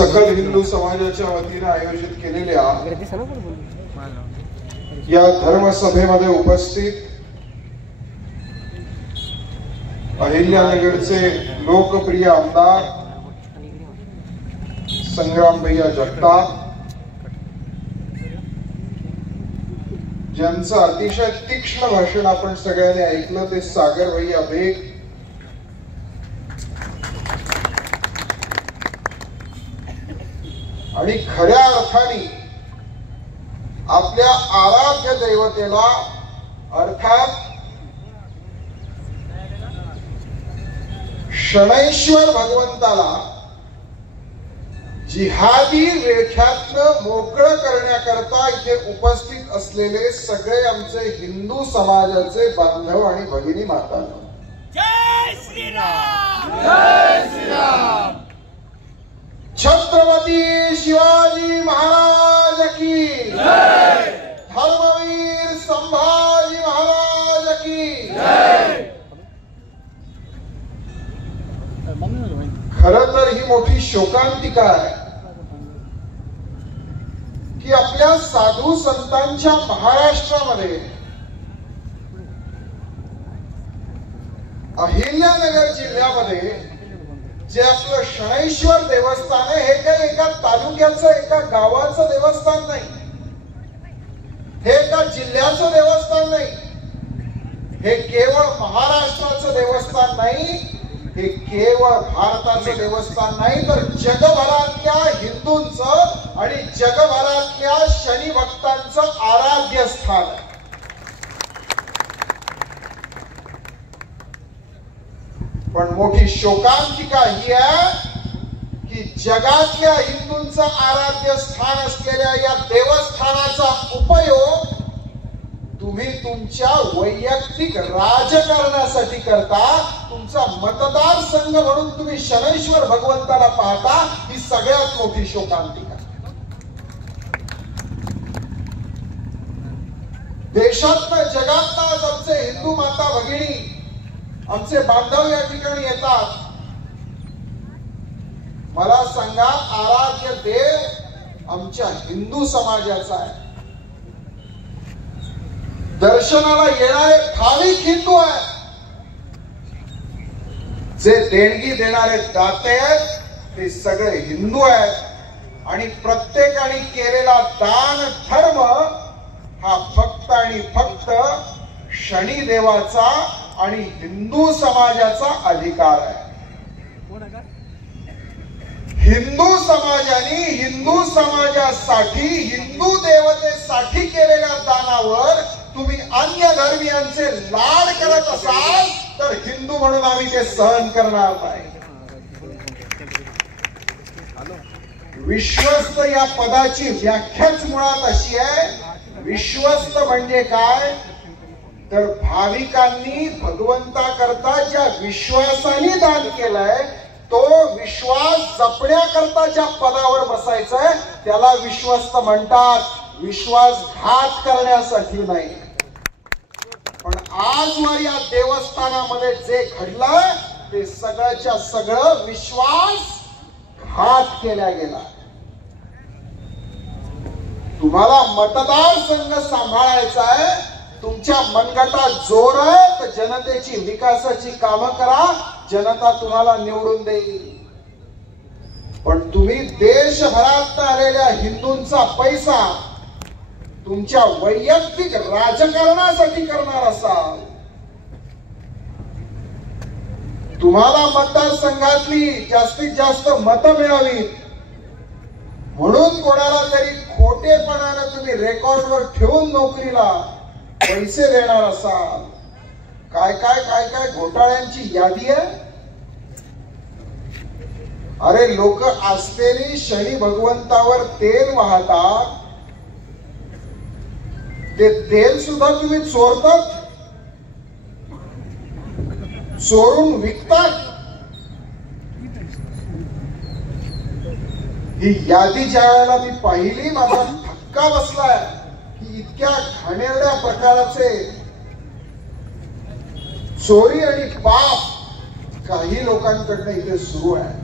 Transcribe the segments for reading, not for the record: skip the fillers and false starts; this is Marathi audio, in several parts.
सकल हिंदू समाजाच्या वतीने आयोजित केलेल्या या धर्मसभेमध्ये उपस्थित अहिल्यानगरचे लोकप्रिय आमदार संग्राम भैया जगताप, ज्यांचं अतिशय तीक्ष्ण भाषण आपण सगळ्यांनी ऐकलं ते सागर भैया बेग, आणि खऱ्या अर्थाने आपल्या आराध्य दैवतेला अर्थात शनैश्वर भगवंताला जिहादी विळख्यातनं मोकळं करण्याकरता इथे उपस्थित असलेले सगळे आमचे हिंदू समाजाचे बांधव आणि भगिनी मातांनो, जय श्रीराम, जय श्रीराम. छत्रपती शिवाजी महाराज की जय. धर्मवीर संभाजी महाराज की जय. खरं तर ही मोठी शोकांतिका आहे की आपल्या साधू संतांच्या महाराष्ट्रामध्ये अहिल्यानगर जिल्ह्यामध्ये जे आपलं शनैश्वर देवस्थान आहे हे काही एका तालुक्याचं एका गावाचं देवस्थान नाही, हे एका जिल्ह्याचं देवस्थान नाही, हे केवळ महाराष्ट्राचं देवस्थान नाही, हे केवळ भारताचं देवस्थान नाही, तर जगभरातल्या हिंदूंचं आणि जगभरातल्या शनी भक्तांचं आराध्य स्थान आहे. पण मोठी शोकांतिका ही आहे की जगातल्या हिंदूंचं आराध्य स्थान असलेल्या या देवस्थानाचा उपयोग तुम्ही तुमच्या वैयक्तिक राजकारणासाठी करता, तुमचा मतदारसंघ म्हणून तुम्ही शनैश्वर भगवंताला पाहता. ही सगळ्यात मोठी शोकांतिका. देशातनं जगातनं आज आमचे हिंदू माता भगिनी, आमचे बांधव या ठिकाणी येतात. मला सांगा, आराध्य देव आमच्या हिंदू समाजाचा आहे. दर्शनाला येणारे भाविक हिंदू आहेत, जे देणगी देणारे दाते आहेत ते सगळे हिंदू आहेत. आणि प्रत्येकाने केलेला दान धर्म हा फक्त आणि फक्त शनिदेवाचा आणि हिंदू समाजाचा अधिकार आहे. हिंदू समाजाने हिंदू समाजासाठी, हिंदू देवतेसाठी केलेल्या दानावर तुम्ही अन्य धर्मीयांचे लाड करत असाल तर हिंदू म्हणून आम्ही ते सहन करणार नाही. विश्वस्त या पदाची व्याख्याच मुळात अशी आहे. विश्वस्त म्हणजे काय तर भाविकांनी भगवंताकरता ज्या विश्वासाने दान केलंय तो विश्वास जपण्याकरता ज्या पदावर बसायचंय त्याला विश्वस्त म्हणतात, विश्वासघात करण्यासाठी नाही. पण आजवर या देवस्थानामध्ये जे घडलं ते सगळ्याच्या सगळं विश्वासघात केला गेला. तुम्हाला मतदारसंघ सांभाळायचा आहे, तुमच्या मनगटात जोर आहे तर जनतेची विकासाची कामं करा, जनता तुम्हाला निवडून देईल. पण तुम्ही देशभरात आलेल्या हिंदूंचा पैसा तुमच्या वैयक्तिक राजकारणासाठी करणार असाल, तुम्हाला मतदारसंघातली जास्तीत जास्त मतं मिळावी म्हणून कोणाला तरी खोटेपणाने तुम्ही रेकॉर्डवर ठेवून नोकरीला पैसे देणार असाल, काय काय काय काय घोटाळ्यांची यादी आहे. अरे लोक आस्थेने शनी भगवंतावर तेल वाहतात, ते तेल सुद्धा तुम्ही चोरतात, चोरून विकतात. ही यादी ज्या वेळेला मी पाहिली माझा धक्का बसलाय की इतक्या घाणेरड्या प्रकाराचे चोरी आणि पाप काही लोकांकडनं इथे सुरू आहे.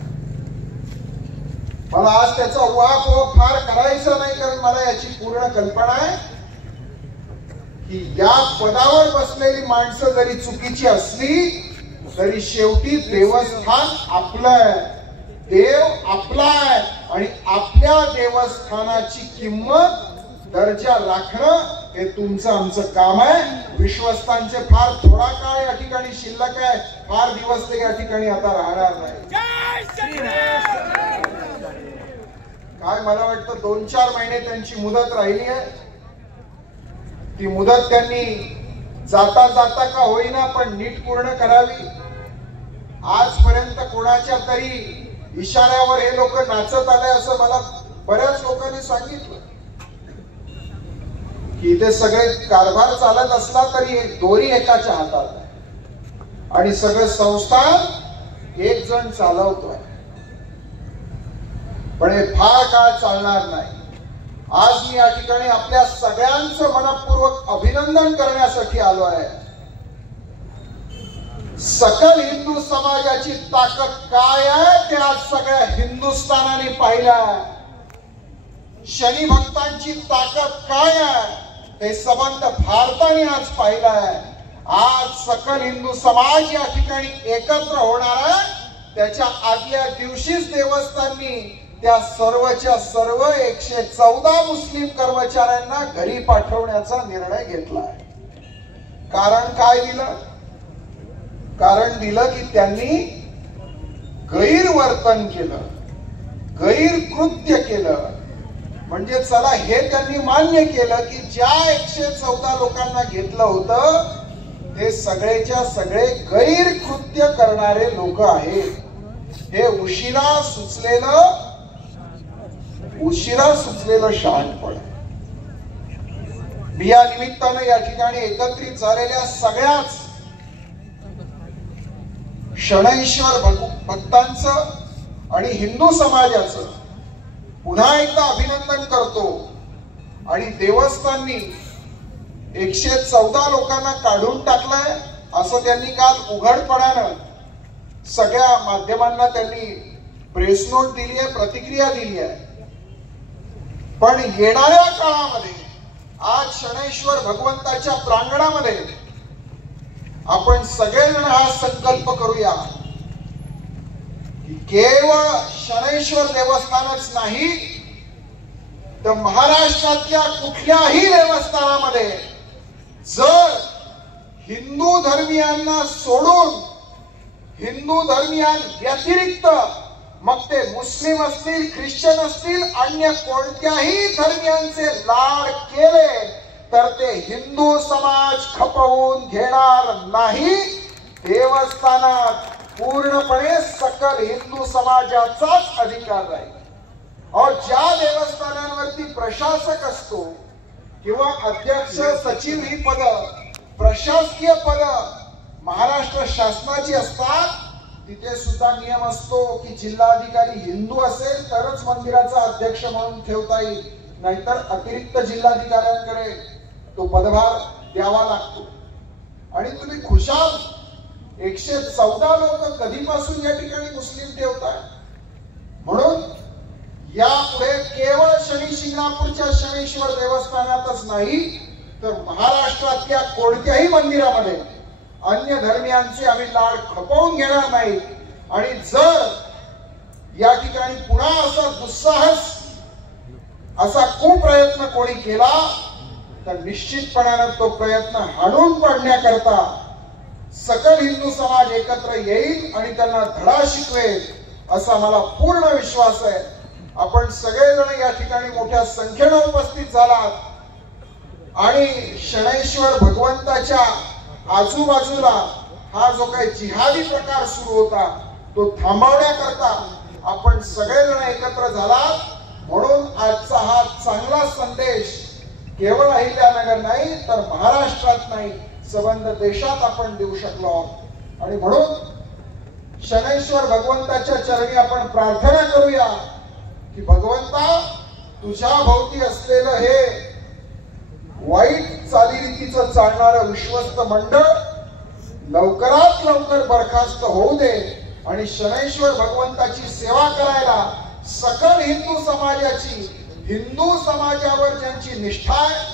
मला आज त्याचा उहापोह फार करायचा नाही, कारण मला याची पूर्ण कल्पना आहे की या पदावर बसलेली माणसं जरी चुकीची असली तरी शेवटी देवस्थान आपलं आहे, देव आपला आहे आणि आपल्या देवस्थानाची किंमत दर्जा राखणं हे तुमचं आमचं काम आहे. विश्वस्तांचे फार थोडा काळ या ठिकाणी शिल्लक आहे, फार दिवस ते या ठिकाणी आता राहणार नाही. काय मला वाटतं 2-4 महिने त्यांची मुदत राहिली आहे. ती मुदत त्यांनी जाता जाता का होईना पण नीट पूर्ण करावी. आजपर्यंत कोणाच्या तरी इशाऱ्यावर हे लोक नाचत आले असं मला बऱ्याच लोकांनी सांगितलं की इथे सगळे कारभार चालत असला तरी दोरी एकाच्या हातात आहे आणि सगळं संस्थान एक जण चालवतोय. पण हे फार काळ चालणार नाही. आज मी या ठिकाणी आपल्या सगळ्यांचं मनपूर्वक अभिनंदन करण्यासाठी आलो आहे. सकल हिंदू समाजाची ताकद काय आहे ते आज सगळ्या हिंदुस्थानाने पाहिलं. शनी भक्तांची ताकद काय आहे हे संबंध भारताने आज पाहिलं आहे. आज सकल हिंदू समाज या ठिकाणी एकत्र होणार आहे. त्याच्या आदल्या दिवशीच देवस्थाननी त्या सर्वच्या सर्व 114 मुस्लिम कर्मचाऱ्यांना घरी पाठवण्याचा निर्णय घेतला आहे. कारण काय दिलं? कारण दिलं की त्यांनी गैरवर्तन केलं, गैरकृत्य केलं. म्हणजे चला हे त्यांनी मान्य केलं की ज्या 114 लोकांना घेतलं होतं ते सगळेच्या सगळे गैरकृत्य करणारे लोक आहेत. हे उशिरा सुचलेलं शहाणपण. या निमित्तानं या ठिकाणी एकत्रित झालेल्या सगळ्याच शनैश्वर भक्तांचं आणि हिंदू समाजाचं पुन्हा एकदा अभिनंदन करतो. आणि देवस्थाननी 114 लोकांना काढून टाकलंय असं त्यांनी काल उघडपणानं सगळ्या माध्यमांना त्यांनी प्रेस नोट दिली आहे, प्रतिक्रिया दिली आहे. पण येणाऱ्या काळामध्ये आज शनैश्वर भगवंताच्या प्रांगणामध्ये आपण सगळेजण हा संकल्प करूया की केवळ शनैश्वर देवस्थानच नाही तर महाराष्ट्रातल्या कुठल्याही देवस्थानामध्ये जर हिंदू धर्मियांना सोडून हिंदू धर्मियां व्यतिरिक्त मग ते मुस्लिम असतील, ख्रिश्चन असतील, अन्य कोणत्याही धर्मियांचे लाड केले तर ते हिंदू समाज खपवून घेणार नाही. देवस्थानात पूर्णपणे सकल हिंदू समाजाचाच अधिकार राहील. और ज्या देवस्थानांवरती प्रशासक असतो किंवा अध्यक्ष, सचिव ही पद, प्रशासकीय पद महाराष्ट्र शासनाची असतात, तिथे सुद्धा नियम असतो की जिल्हाधिकारी हिंदू असेल तरच मंदिराचा अध्यक्ष म्हणून ठेवता येईल, नाहीतर अतिरिक्त जिल्हाधिकाऱ्यांकडे तो पदभार द्यावा लागतो. आणि तुम्ही खुशाल 114 लोक कधीपासून या ठिकाणी मुस्लिम ठेवताय. म्हणून यापुढे केवळ शनी शिंगणापूरच्या शनैश्वर देवस्थानातच नाही तर महाराष्ट्रातल्या कोणत्याही मंदिरामध्ये अन्य धर्मियांचे आम्ही लाड खपवून घेणार नाही. आणि जर या ठिकाणी पुन्हा असा दुस्साहस, असा कुप्रयत्न कोणी केला तर निश्चितपणाने तो प्रयत्न हाणून पाडण्याकरता सकल हिंदू समाज एकत्र येईल आणि त्यांना धडा शिकवेल असा मला पूर्ण विश्वास आहे. आपण सगळेजण या ठिकाणी मोठ्या संख्येने उपस्थित झालात आणि शनैश्वर भगवंताच्या आजूबाजूला हा जो काही जिहादी प्रकार सुरू होता तो थांबवण्याकरता आपण सगळेजण एकत्र झालात. म्हणून आजचा हा चांगला संदेश केवळ अहिल्यानगर नाही तर महाराष्ट्रात नाही, संबंध देशात आपण देऊ शकलो आहोत. आणि म्हणून शनैश्वर भगवंताच्या चरणी आपण प्रार्थना करूया की भगवंता, तुझ्या भोवती असलेलं हे वाईट चालीरीतीचं चालणारं विश्वस्त मंडळ लवकरात लवकर बरखास्त होऊ दे आणि शनैश्वर भगवंताची सेवा करायला सकल हिंदू समाजाची, हिंदू समाजावर ज्यांची निष्ठा आहे,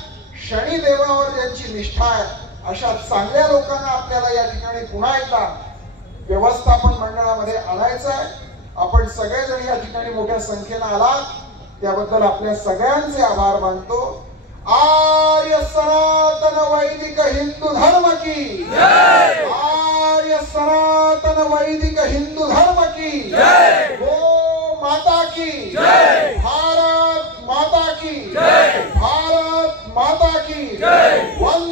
शनिदेवावर ज्यांची निष्ठा आहे, अशा चांगल्या लोकांना आपल्याला या ठिकाणी पुन्हा एकदा व्यवस्थापन मंडळामध्ये आणायचं आहे. आपण सगळेजण या ठिकाणी मोठ्या संख्येने आलात त्याबद्दल आपल्या सगळ्यांचे आभार मानतो. आर्य सनातन वैदिक हिंदू धर्म की जय. आर्य सनातन वैदिक हिंदू धर्म की जय. गो माता की जय. भारत माता की जय. भारत माता की जय. वंदे